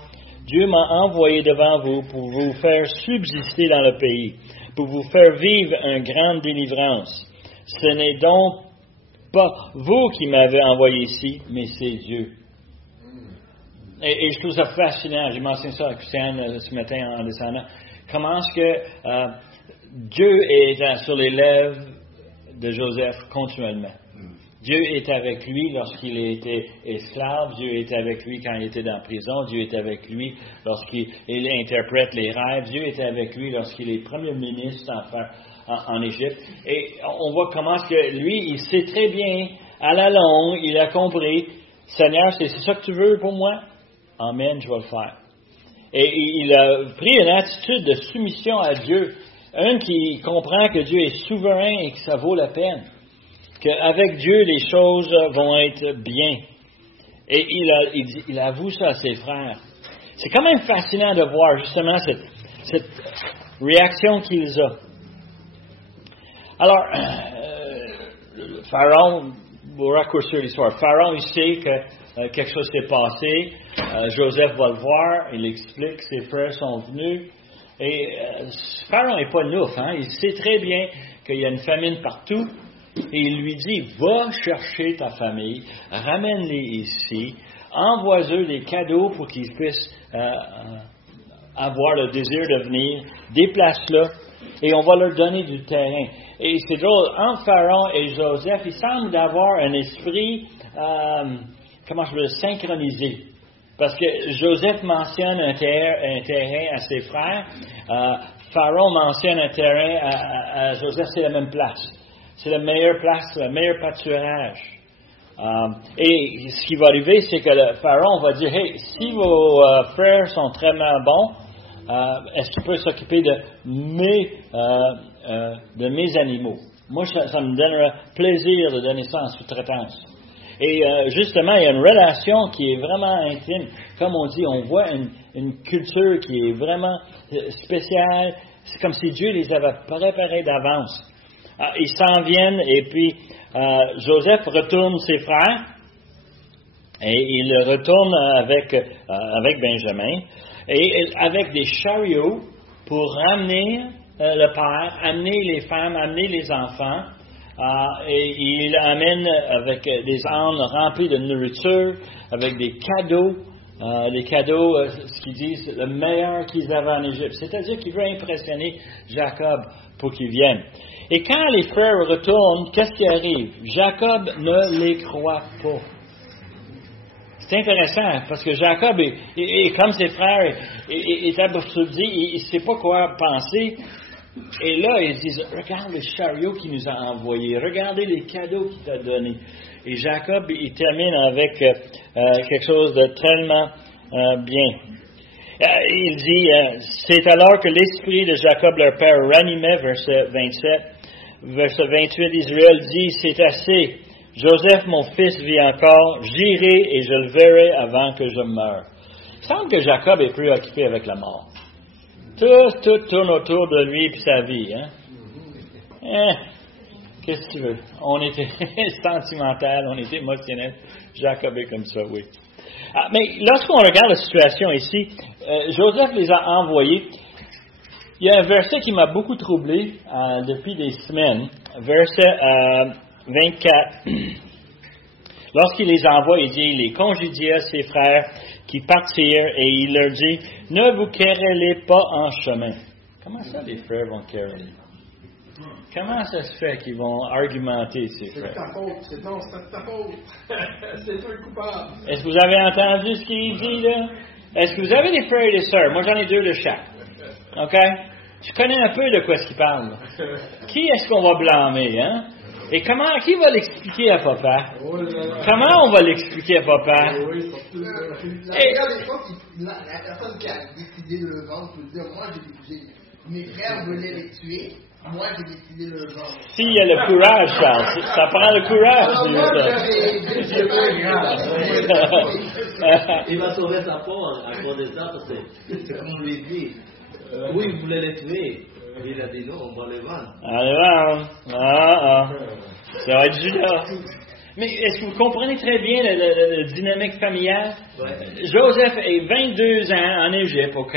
Dieu m'a envoyé devant vous pour vous faire subsister dans le pays, pour vous faire vivre une grande délivrance. Ce n'est donc pas vous qui m'avez envoyé ici, mais c'est Dieu. » Et je trouve ça fascinant. J'ai mentionné ça à Christiane ce matin en descendant. Comment est-ce que Dieu est sur les lèvres de Joseph continuellement. Dieu est avec lui lorsqu'il était esclave. Dieu est avec lui quand il était dans la prison. Dieu est avec lui lorsqu'il interprète les rêves. Dieu est avec lui lorsqu'il est premier ministre en Égypte. Et on voit comment est-ce que lui, il sait très bien, à la longue, il a compris, Seigneur, c'est ça que tu veux pour moi? Amen, je vais le faire. Et il a pris une attitude de soumission à Dieu. Un qui comprend que Dieu est souverain et que ça vaut la peine. Qu'avec Dieu, les choses vont être bien. Et il avoue ça à ses frères. C'est quand même fascinant de voir justement cette réaction qu'ils ont. Alors, Pharaon, pour raccourcir l'histoire, Pharaon, il sait que quelque chose s'est passé. Joseph va le voir, il explique, ses frères sont venus. Et Pharaon n'est pas nouf, hein? Il sait très bien qu'il y a une famine partout. Et il lui dit, va chercher ta famille, ramène-les ici, envoie-eux des cadeaux pour qu'ils puissent avoir le désir de venir, déplace-le, et on va leur donner du terrain. Et c'est drôle, entre Pharaon et Joseph, il semble d'avoir un esprit, synchronisé. Parce que Joseph mentionne un terrain à ses frères, Pharaon mentionne un terrain à Joseph, c'est la même place. C'est la meilleure place, le meilleur pâturage. Et ce qui va arriver, c'est que le Pharaon va dire, hey, si vos frères sont très bons, est-ce que tu peux s'occuper de mes animaux? Moi, ça me donnera plaisir de donner ça en sous-traitance. Et justement, il y a une relation qui est vraiment intime. Comme on dit, on voit une culture qui est vraiment spéciale. C'est comme si Dieu les avait préparés d'avance. Ils s'en viennent et puis Joseph retourne ses frères et il retourne avec Benjamin et avec des chariots pour ramener le père, amener les femmes, amener les enfants. Et il amène avec des ânes remplis de nourriture, avec des cadeaux. Les cadeaux, ce qu'ils disent, le meilleur qu'ils avaient en Égypte. C'est-à-dire qu'il veut impressionner Jacob pour qu'il vienne. Et quand les frères retournent, qu'est-ce qui arrive? Jacob ne les croit pas. C'est intéressant, parce que Jacob est comme ses frères, est abasourdi, il ne sait pas quoi penser. Et là, ils disent, regarde les chariots qu'il nous a envoyés, regardez les cadeaux qu'il t'a donnés. Et Jacob, il termine avec quelque chose de tellement bien. Il dit, c'est alors que l'esprit de Jacob, leur père, ranimait, verset 27, verset 28, Israël dit, c'est assez, Joseph, mon fils, vit encore, j'irai et je le verrai avant que je meure. Il semble que Jacob est préoccupé avec la mort. Tout tourne autour de lui et sa vie. Hein? Qu'est-ce que tu veux? On était sentimental, on était émotionnel. Jacob est comme ça, oui. Mais lorsqu'on regarde la situation ici, Joseph les a envoyés. Il y a un verset qui m'a beaucoup troublé depuis des semaines. Verset 24. Lorsqu'il les envoie, il dit, il les congédia ses frères qui partirent et il leur dit, ne vous querellez pas en chemin. Comment ça les frères vont quereller? Comment ça se fait qu'ils vont argumenter, ces frères? C'est ta faute, c'est ta faute. C'est toi le coupable. Est-ce que vous avez entendu ce qu'il dit là? Est-ce que vous avez des frères et des sœurs? Moi j'en ai 2 de chaque. OK? Je connais un peu de quoi ce qu'il parle. Qui est-ce qu'on va blâmer, hein? Et qui va l'expliquer à papa? Comment on va l'expliquer à papa? Regarde les fois, la personne qui a décidé de le vendre peut dire, moi j'ai décidé, mes frères voulaient les tuer, moi j'ai décidé de le vendre. S'il y a le courage, Charles, ça prend le courage. Il va sauver sa peau à cause de ça, parce que c'est comme on lui dit, oui, vous voulez les tuer. Il a dit non, on va les vendre. Allez, ça va être Judas. Mais est-ce que vous comprenez très bien la dynamique familiale? Ouais. Joseph est 22 ans en Égypte, OK?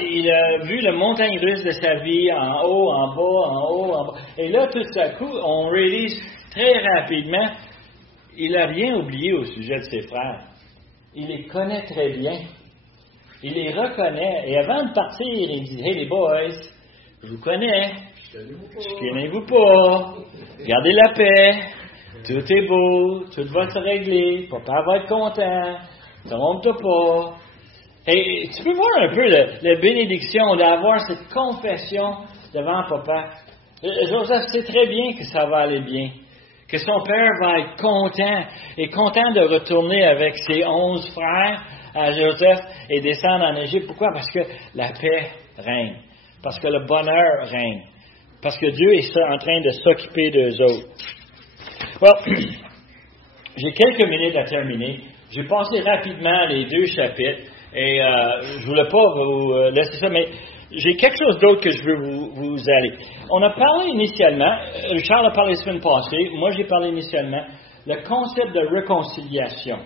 Il a vu la montagne russe de sa vie, en haut, en bas, en haut, en bas. Et là, tout à coup, on réalise très rapidement, il n'a rien oublié au sujet de ses frères. Il les connaît très bien. Il les reconnaît. Et avant de partir, il dit, hey les boys, je vous connais. Chicanez-vous pas. Gardez la paix. Tout est beau. Tout va se régler. Papa va être content. Trompe-toi pas. Et tu peux voir un peu la bénédiction d'avoir cette confession devant papa. Joseph sait très bien que ça va aller bien. Que son père va être content. Et content de retourner avec ses 11 frères à Joseph et descendre en Égypte. Pourquoi? Parce que la paix règne. Parce que le bonheur règne. Parce que Dieu est en train de s'occuper d'eux autres. Well, j'ai quelques minutes à terminer. J'ai passé rapidement les 2 chapitres et je ne voulais pas vous laisser ça, mais j'ai quelque chose d'autre que je veux vous aller. On a parlé initialement, Richard a parlé la semaine passée, moi j'ai parlé initialement, le concept de réconciliation.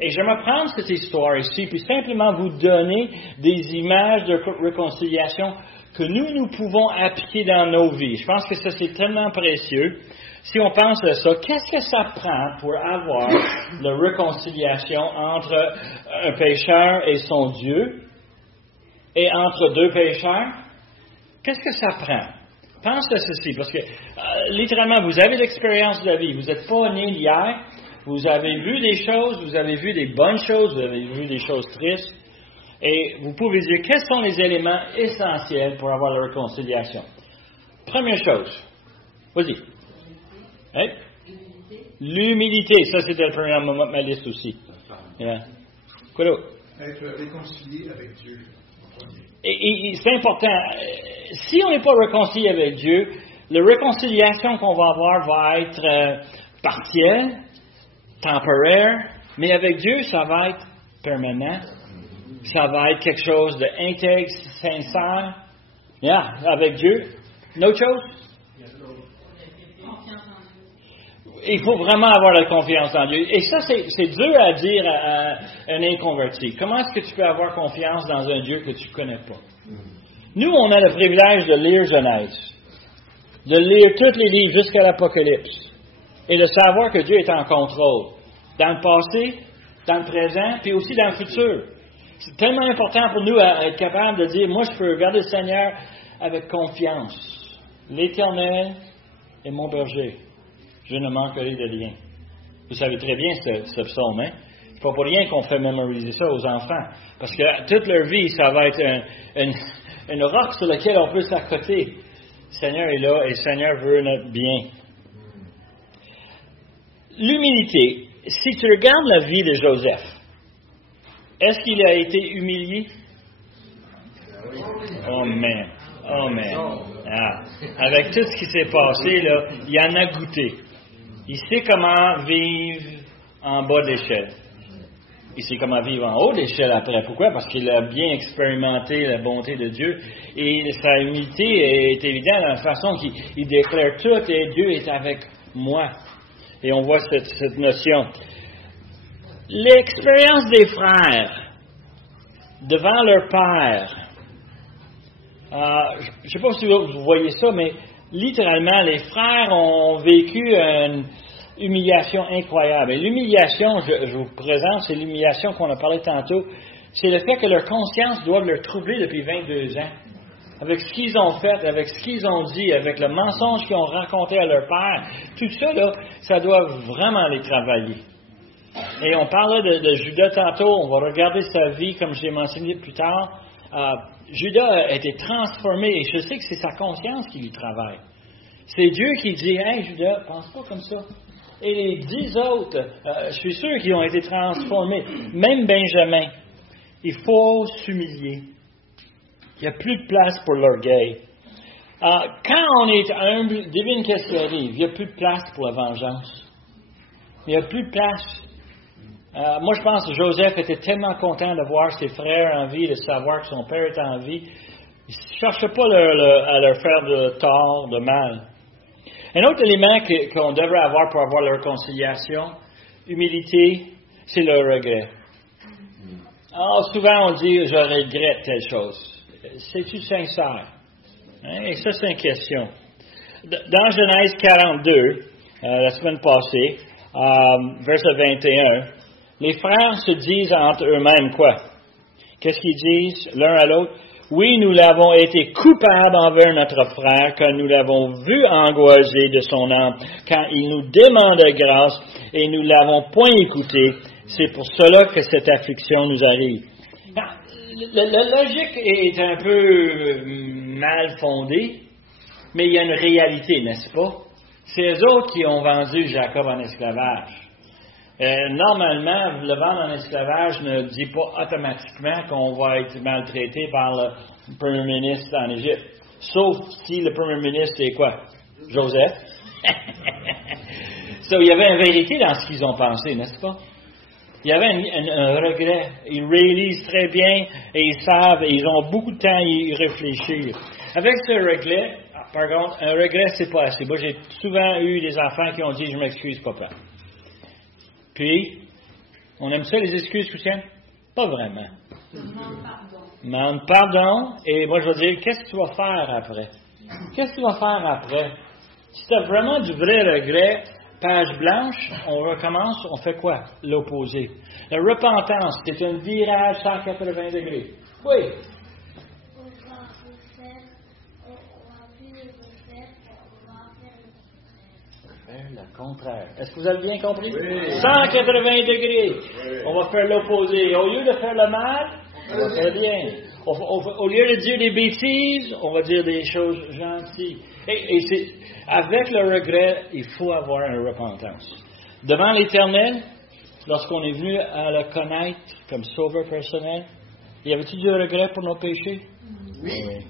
Et j'aimerais prendre cette histoire ici, puis simplement vous donner des images de réconciliation que nous pouvons appliquer dans nos vies. Je pense que ça, c'est tellement précieux. Si on pense à ça, qu'est-ce que ça prend pour avoir la réconciliation entre un pécheur et son Dieu, et entre deux pécheurs? Qu'est-ce que ça prend? Pense à ceci, parce que littéralement, vous avez l'expérience de la vie. Vous n'êtes pas né d'hier. Vous avez vu des choses, vous avez vu des bonnes choses, vous avez vu des choses tristes. Et vous pouvez dire, quels sont les éléments essentiels pour avoir la réconciliation? Première chose. Vas-y. Hein? L'humilité. Ça, c'était le premier moment de ma liste aussi. Yeah. Quoi d'autre? Être réconcilié avec Dieu. Et c'est important. Si on n'est pas réconcilié avec Dieu, la réconciliation qu'on va avoir va être partielle, temporaire, mais avec Dieu, ça va être permanent. Ça va être quelque chose d'intègre, sincère. Yeah, avec Dieu. Une autre chose? Il faut vraiment avoir la confiance en Dieu. Et ça, c'est dur à dire à un inconverti. Comment est-ce que tu peux avoir confiance dans un Dieu que tu ne connais pas? Nous, on a le privilège de lire Genèse, de lire tous les livres jusqu'à l'Apocalypse, et de savoir que Dieu est en contrôle, dans le passé, dans le présent, puis aussi dans le futur. C'est tellement important pour nous à être capable de dire, moi, je peux regarder le Seigneur avec confiance. L'Éternel est mon berger. Je ne manquerai de rien. Vous savez très bien ce psaume, hein? C'est pas pour rien qu'on fait mémoriser ça aux enfants. Parce que toute leur vie, ça va être une roche sur laquelle on peut s'accoter. Le Seigneur est là et le Seigneur veut notre bien. L'humilité. Si tu regardes la vie de Joseph, est-ce qu'il a été humilié? Oh man. Oh man. Ah. Avec tout ce qui s'est passé, là, il en a goûté. Il sait comment vivre en bas de l'échelle. Il sait comment vivre en haut de l'échelle après. Pourquoi? Parce qu'il a bien expérimenté la bonté de Dieu. Et sa humilité est évidente dans la façon qu'il déclare tout et Dieu est avec moi. Et on voit cette notion. L'expérience des frères devant leur père. Je ne sais pas si vous voyez ça, mais littéralement, les frères ont vécu une humiliation incroyable. Et l'humiliation, je vous présente, c'est l'humiliation qu'on a parlé tantôt. C'est le fait que leur conscience doit leur troubler depuis 22 ans. Avec ce qu'ils ont fait, avec ce qu'ils ont dit, avec le mensonge qu'ils ont raconté à leur père. Tout ça, là, ça doit vraiment les travailler. Et on parlait de Judas tantôt, on va regarder sa vie, comme j'ai mentionné plus tard. Judas a été transformé, et je sais que c'est sa conscience qui lui travaille. C'est Dieu qui dit, « Hey Judas, pense pas comme ça. » Et les 10 autres, je suis sûr qu'ils ont été transformés. Même Benjamin. Il faut s'humilier. Il n'y a plus de place pour l'orgueil. Quand on est humble, devine qu'est-ce qui arrive. Il n'y a plus de place pour la vengeance. Il n'y a plus de place. Moi, je pense que Joseph était tellement content de voir ses frères en vie, de savoir que son père était en vie. Il ne cherchait pas à leur faire de tort, de mal. Un autre élément qu'on devrait avoir pour avoir la réconciliation, humilité, c'est le regret. Souvent, on dit « je regrette telle chose ». C'est-tu sincère? Hein? Et ça, c'est une question. Dans Genèse 42, la semaine passée, verset 21, les frères se disent entre eux-mêmes quoi? Qu'est-ce qu'ils disent l'un à l'autre? Oui, nous l'avons été coupables envers notre frère, quand nous l'avons vu angoissé de son âme, quand il nous demandait grâce, et nous l'avons point écouté. C'est pour cela que cette affliction nous arrive. La logique est un peu mal fondée, mais il y a une réalité, n'est-ce pas? C'est eux autres qui ont vendu Jacob en esclavage. Normalement, le vendre en esclavage ne dit pas automatiquement qu'on va être maltraité par le premier ministre en Égypte. Sauf si le premier ministre est quoi? Joseph. Il y avait une vérité dans ce qu'ils ont pensé, n'est-ce pas? Il y avait un regret. Ils réalisent très bien et ils savent et ils ont beaucoup de temps à y réfléchir. Avec ce regret, par contre, un regret, c'est pas assez. Moi, j'ai souvent eu des enfants qui ont dit « Je m'excuse, papa ». Puis, On aime ça, les excuses, Christiane? Pas vraiment. Demande pardon. Et moi, je vais dire, qu'est-ce que tu vas faire après? Qu'est-ce que tu vas faire après? Si tu as vraiment du vrai regret, page blanche, on recommence, on fait quoi? L'opposé. La repentance, c'est un virage 180 degrés. Oui. On va refaire, on va plus le refaire, on va faire Le contraire. Est-ce que vous avez bien compris? Oui. 180 degrés. Oui. On va faire l'opposé. Au lieu de faire le mal, on va faire bien. Au lieu de dire des bêtises, on va dire des choses gentilles. Et avec le regret, il faut avoir une repentance. Devant l'Éternel, lorsqu'on est venu à le connaître comme sauveur personnel, y avait-il du regret pour nos péchés? Oui.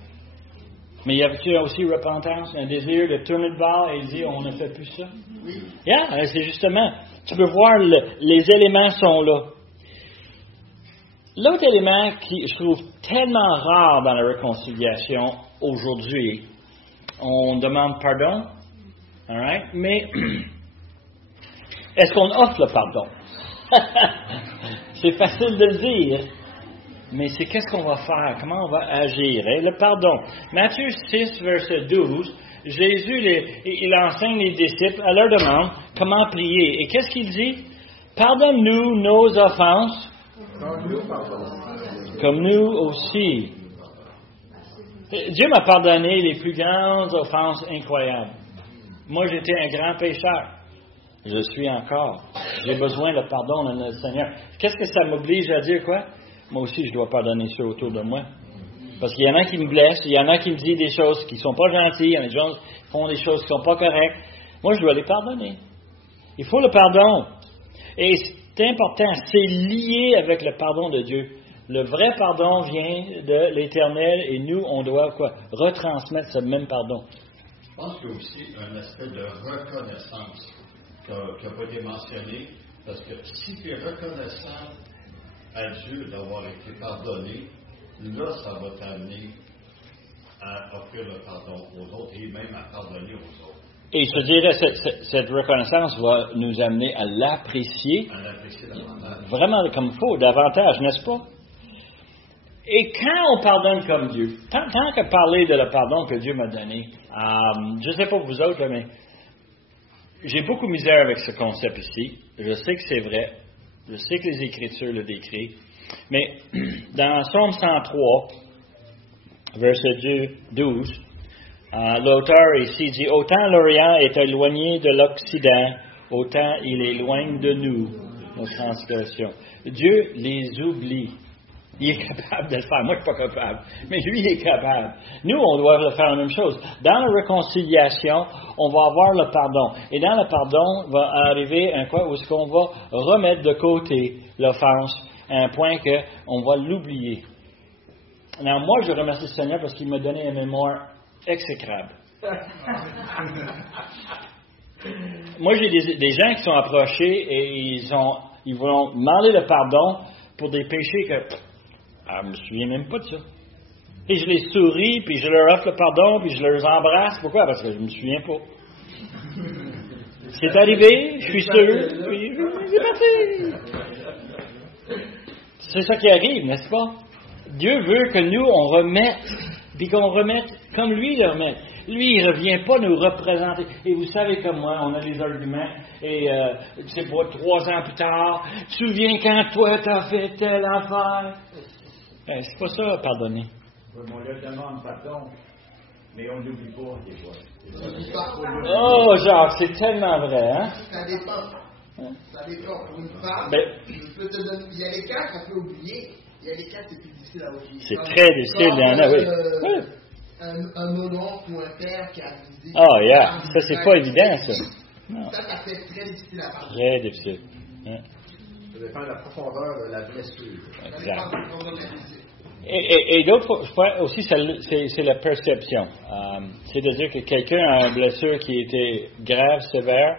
Mais y avait-il aussi repentance, un désir de tourner de bord et dire on ne fait plus ça? Oui. Yeah, c'est justement, tu peux voir, les éléments sont là. L'autre élément qui je trouve tellement rare dans la réconciliation aujourd'hui, on demande pardon, all right? Mais est-ce qu'on offre le pardon? C'est facile de le dire, mais c'est qu'est-ce qu'on va faire, comment on va agir. Hein? Le pardon. Matthieu 6, verset 12, Jésus, il enseigne les disciples à leur demande comment prier. Et qu'est-ce qu'il dit? Pardonne-nous nos offenses, comme nous aussi. Dieu m'a pardonné les plus grandes offenses incroyables. Moi, j'étais un grand pécheur. Je suis encore. J'ai besoin de pardon de notre Seigneur. Qu'est-ce que ça m'oblige à dire, quoi? Moi aussi, je dois pardonner ceux autour de moi. Parce qu'il y en a qui me blessent, il y en a qui me disent des choses qui ne sont pas gentilles, il y en a des gens qui font des choses qui ne sont pas correctes. Moi, je dois les pardonner. Il faut le pardon. Et c'est important, c'est lié avec le pardon de Dieu. Le vrai pardon vient de l'Éternel et nous, on doit quoi? Retransmettre ce même pardon. Je pense qu'il y a aussi un aspect de reconnaissance qui n'a pas été mentionné, parce que si tu es reconnaissant à Dieu d'avoir été pardonné, là, ça va t'amener à offrir le pardon aux autres et même à pardonner aux autres. Et je dirais, cette reconnaissance va nous amener à l'apprécier, À l'apprécier davantage. vraiment comme il faut, davantage, n'est-ce pas? Et quand on pardonne comme Dieu, tant que parler de le pardon que Dieu m'a donné, je ne sais pas vous autres, mais j'ai beaucoup de misère avec ce concept ici. Je sais que c'est vrai. Je sais que les Écritures le décrivent. Mais dans Psaume 103, verset 12, l'auteur ici dit « Autant l'Orient est éloigné de l'Occident, autant il éloigne de nous nos transgressions. » Dieu les oublie. Il est capable de le faire. Moi, je ne suis pas capable. Mais lui, il est capable. Nous, on doit faire la même chose. Dans la réconciliation, on va avoir le pardon. Et dans le pardon, va arriver un point où est-ce qu'on va remettre de côté l'offense à un point qu'on va l'oublier. Alors, moi, je remercie le Seigneur parce qu'il m'a donné une mémoire exécrable. Moi, j'ai des gens qui sont approchés et ils vont demander le pardon pour des péchés que je me souviens même pas de ça. Et je les souris, puis je leur offre le pardon, puis je les embrasse. Pourquoi? Parce que je me souviens pas. C'est arrivé, je suis sûr, puis c'est parti. C'est ça qui arrive, n'est-ce pas? Dieu veut que nous, on remette, puis qu'on remette comme lui le remet. Lui, il ne revient pas nous représenter. Et vous savez comme moi, on a des arguments. Et, c'est pas 3 ans plus tard, tu te souviens quand toi, tu as fait telle affaire. C'est pas ça, pardonner. On leur demande pardon, mais on n'oublie pas des fois. Oh, Jacques, c'est tellement vrai, hein? Ça dépend. Ça dépend. Pour une femme, je peux te donner. Il y a des cas qu'on peut oublier, il y a des cas c'est plus difficile à oublier. C'est très difficile, il y en a, oui. Un oncle ou un père qui a abusé. Oh, yeah. Ça, c'est pas évident, ça. Non. Ça fait très difficile à parler. Très difficile. Hein? Ça dépend de la profondeur de la blessure. Exact. Et d'autres fois aussi, c'est la perception. C'est-à-dire que quelqu'un a une blessure qui était grave, sévère,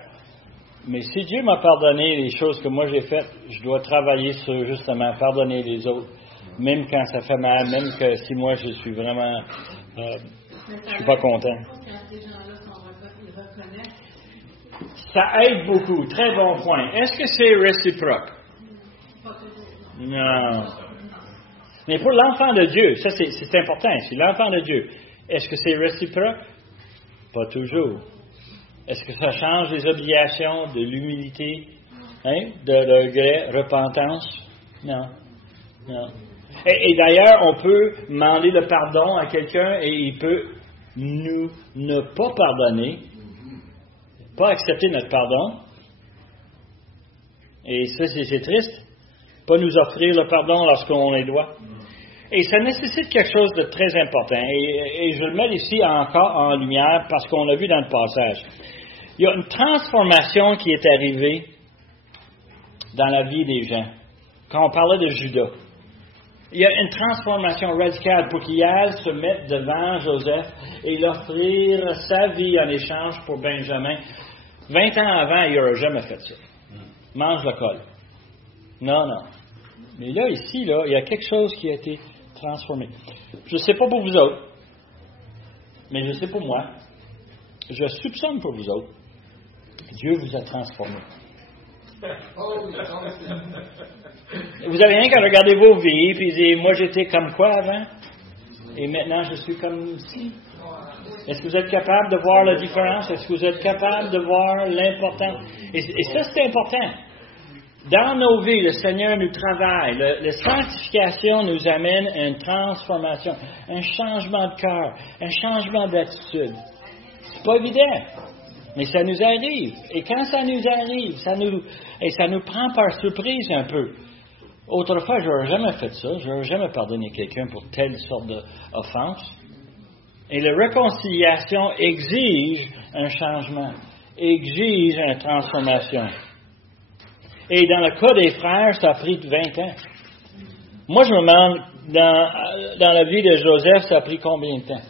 mais si Dieu m'a pardonné les choses que moi j'ai faites, je dois travailler sur justement pardonner les autres, même quand ça fait mal, même que si moi je suis vraiment, je suis pas content. Ça aide beaucoup. Très bon point. Est-ce que c'est réciproque? Non. Mais pour l'enfant de Dieu, ça c'est important, c'est l'enfant de Dieu. Est-ce que c'est réciproque? Pas toujours. Est-ce que ça change les obligations de l'humilité, de regret, repentance? Non. Non. Et d'ailleurs, on peut demander le pardon à quelqu'un et il peut nous ne pas pardonner, pas accepter notre pardon. Et ça, c'est triste. Pas nous offrir le pardon lorsqu'on les doit. Et ça nécessite quelque chose de très important. Et je le mets ici encore en lumière parce qu'on l'a vu dans le passage. Il y a une transformation qui est arrivée dans la vie des gens. Quand on parlait de Judas, il y a une transformation radicale pour qu'il aille se mettre devant Joseph et l'offrir sa vie en échange pour Benjamin. 20 ans avant, il n'aurait jamais fait ça. Mange le col. Non. Mais là, ici, il y a quelque chose qui a été transformé. Je ne sais pas pour vous autres, mais je sais pour moi. Je soupçonne pour vous autres. Dieu vous a transformé. Vous avez rien qu'à regarder vos vies et dire, moi j'étais comme quoi avant? Et maintenant je suis comme ci. Est-ce que vous êtes capable de voir la différence? Est-ce que vous êtes capable de voir l'importance? Et ça c'est important. Dans nos vies, le Seigneur nous travaille. La sanctification nous amène à une transformation, un changement de cœur, un changement d'attitude. C'est pas évident, mais ça nous arrive. Et quand ça nous arrive, ça nous prend par surprise un peu. Autrefois, je n'aurais jamais fait ça. Je n'aurais jamais pardonné quelqu'un pour telle sorte d'offense. Et la réconciliation exige un changement, exige une transformation. Et dans le cas des frères, ça a pris 20 ans. Moi, je me demande, dans la vie de Joseph, ça a pris combien de temps?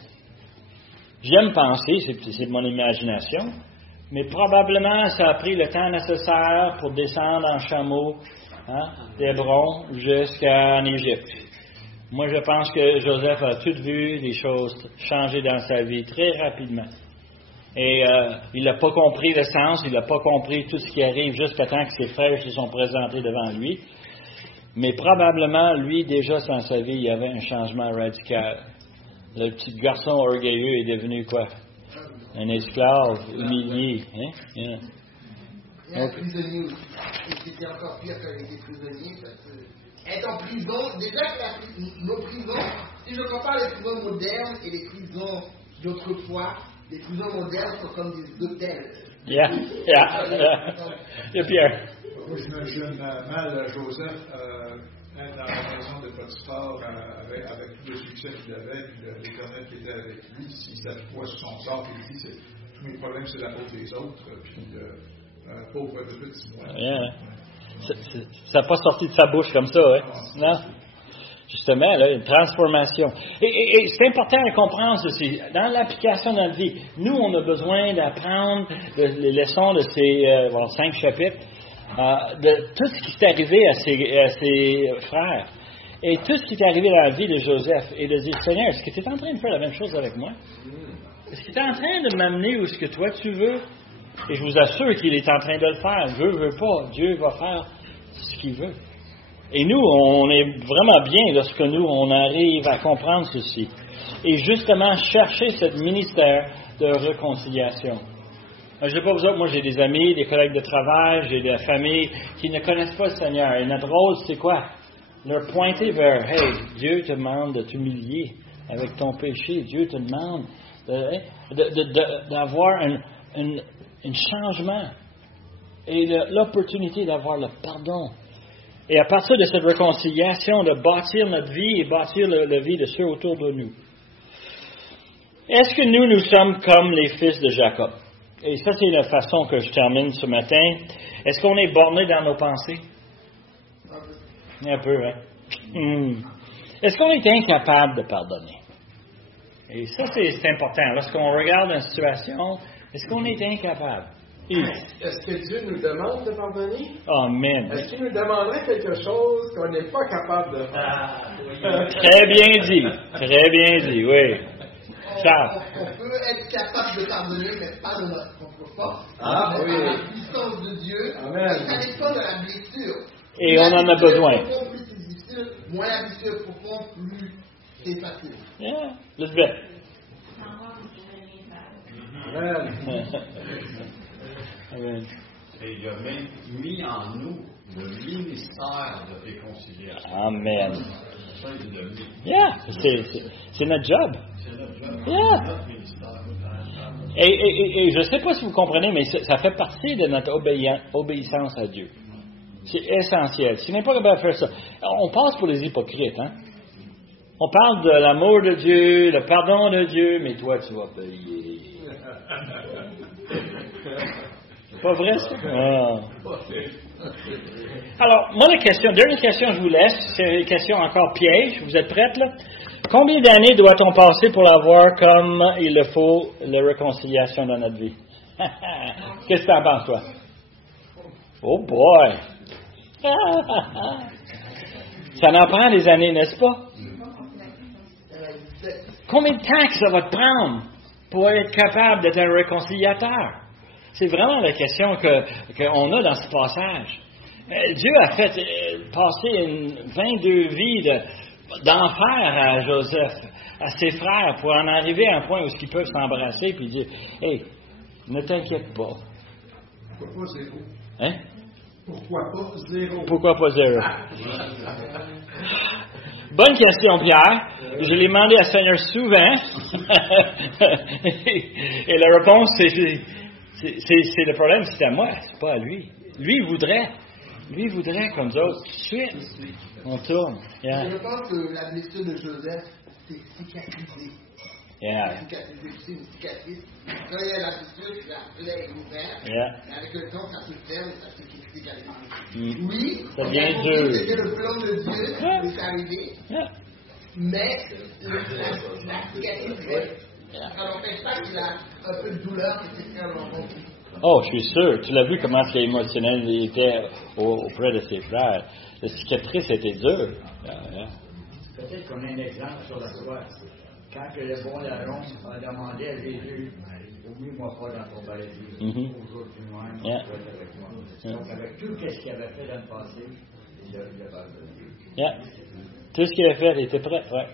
J'aime penser, c'est mon imagination, mais probablement ça a pris le temps nécessaire pour descendre en chameau, d'Hébron jusqu'en Égypte. Moi, je pense que Joseph a tout vu, des choses changer dans sa vie très rapidement. Et il n'a pas compris le sens, il n'a pas compris tout ce qui arrive jusqu'à temps que ses frères se sont présentés devant lui. Mais probablement, lui, déjà dans sa vie, il y avait un changement radical. Le petit garçon orgueilleux est devenu quoi? Un esclave, humilié. Et un prisonnier aussi. Et c'était encore pire quand il était prisonnier, parce que être en prison, déjà que nos prisons, si je compare les prisons modernes et les prisons d'autrefois, les prisons modernes sont comme des hôtels. Yeah. Pierre. Moi, j'imagine mal Joseph être dans la maison de Potiphar avec tout le succès qu'il avait, puis l'Éternel qui était avec lui. S'il savait quoi sur son sort, puis il dit tous mes problèmes, c'est la faute des autres, puis pauvre de petit moi. Yeah. Ça n'a pas sorti de sa bouche comme ça, hein? Non? Justement, là, une transformation. Et c'est important à comprendre ceci. Dans l'application de notre vie, nous, on a besoin d'apprendre les leçons de ces 5 chapitres, de tout ce qui est arrivé à ses frères. Et tout ce qui est arrivé dans la vie de Joseph. Et de dire, Seigneur, est-ce que tu es en train de faire la même chose avec moi? Est-ce que tu es en train de m'amener où ce que toi tu veux? Et je vous assure qu'il est en train de le faire. Veut pas. Dieu va faire ce qu'il veut. Et nous, on est vraiment bien lorsque nous, on arrive à comprendre ceci. Et justement, chercher ce ministère de réconciliation. Je ne sais pas vous autres, moi j'ai des amis, des collègues de travail, j'ai des familles qui ne connaissent pas le Seigneur. Et notre rôle, c'est quoi? Leur pointer vers, hey, Dieu te demande de t'humilier avec ton péché. Dieu te demande d'avoir un changement et l'opportunité d'avoir le pardon. Et à partir de cette réconciliation, de bâtir notre vie et bâtir la vie de ceux autour de nous. Est-ce que nous sommes comme les fils de Jacob? Et ça, c'est la façon que je termine ce matin. Est-ce qu'on est borné dans nos pensées? Un peu, hein? Est-ce qu'on est incapable de pardonner? Et ça, c'est important. Lorsqu'on regarde une situation, est-ce qu'on est incapable? Est-ce que Dieu nous demande de pardonner? Amen. Est-ce qu'il nous demanderait quelque chose qu'on n'est pas capable de faire? Très bien dit, oui. Charles. On peut être capable de pardonner, mais pas de notre propre force. Oui. Par la puissance de Dieu. Amen. Ça dépend de la blessure. Et on en a besoin. moins la blessure est profonde, plus c'est facile. Yeah. Elizabeth. Amen. Et il a même mis en nous le ministère de réconciliation. Amen. Ça, il l'a mis. Yeah. C'est notre job. C'est notre job. Yeah. Notre ministère. Et je ne sais pas si vous comprenez, mais ça fait partie de notre obéissance à Dieu. C'est essentiel. Si on n'est pas capable de faire ça, on passe pour les hypocrites, hein? On parle de l'amour de Dieu, le pardon de Dieu, mais toi, tu vas payer. C'est pas vrai, ça? Ah. Alors, moi, dernière question, je vous laisse. C'est une question encore piège. Vous êtes prêtes, là? Combien d'années doit-on passer pour avoir comme il le faut, la réconciliation dans notre vie? Qu'est-ce que tu en penses, toi? Oh boy! Ça en prend des années, n'est-ce pas? Combien de temps que ça va te prendre pour être capable d'être un réconciliateur? C'est vraiment la question qu'on a dans ce passage. Dieu a fait passer 22 vies d'enfer à Joseph, à ses frères, pour en arriver à un point où ils peuvent s'embrasser et dire « Hey, ne t'inquiète pas. » Pourquoi pas zéro? Hein? Pourquoi pas zéro? Pourquoi pas zéro? Bonne question, Pierre. Je l'ai demandé à Seigneur souvent. Et la réponse, c'est le problème, c'est à moi, c'est pas à lui. Lui, il voudrait comme nous autres, tout de suite. On tourne. Yeah. Je pense que la blessure de Joseph, c'est cicatrisé. Yeah. C'est une cicatrice. Quand il y a la blessure, la plaie est ouverte. Yeah. Et avec le temps, ça se ferme et ça se cicatrise. Mm. Oui, Ça devient dur. c'était le plan de Dieu qui est arrivé. Yeah. Mais la cicatrice reste. Ça n'empêche pas qu'il a un peu de douleur et c'est extrêmement bon. Oh, je suis sûr. Tu l'as vu comment émotionnel il était auprès de ses frères. La cicatrice était dure. Yeah. Peut-être qu'on a un exemple sur la croix. Quand que le bon larron a demandé à Jésus, oublie-moi pas dans ton paradis, aujourd'hui même, tu vas être avec moi. Donc, avec tout ce qu'il avait fait dans le passé, il a pardonné. Yeah. Tout ce qu'il avait fait, il était prêt. Ouais.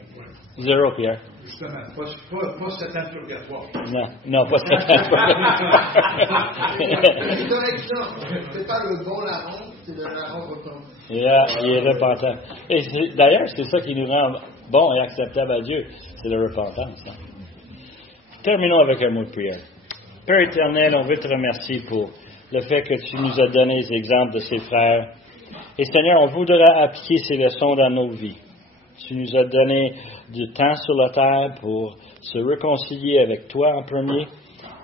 Zéro, Pierre. Justement, pas 7 ans de purgatoire. Non, pas 7 ans de purgatoire. C'est un exemple. C'est pas le bon larron, c'est le larron repentant. Yeah, il est repentant. Et d'ailleurs, c'est ça qui nous rend bons et acceptables à Dieu. C'est la repentance. Hein? Terminons avec un mot de prière. Père éternel, on veut te remercier pour le fait que tu nous as donné les exemples de ces frères. Et Seigneur, on voudra appliquer ces leçons dans nos vies. Tu nous as donné du temps sur la terre pour se réconcilier avec toi en premier.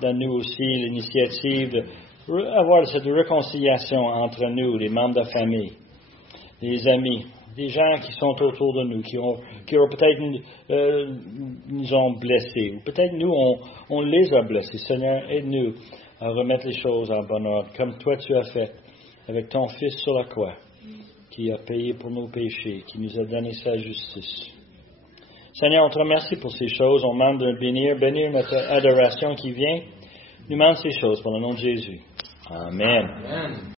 Donne-nous aussi l'initiative d'avoir cette réconciliation entre nous, les membres de la famille, les amis, des gens qui sont autour de nous, qui ont peut-être nous ont blessés, ou peut-être nous, on les a blessés. Seigneur, aide-nous à remettre les choses en bon ordre, comme toi tu as fait avec ton Fils sur la croix, qui a payé pour nos péchés, qui nous a donné sa justice. Seigneur, on te remercie pour ces choses. On demande de bénir notre adoration qui vient. Nous demande ces choses pour le nom de Jésus. Amen.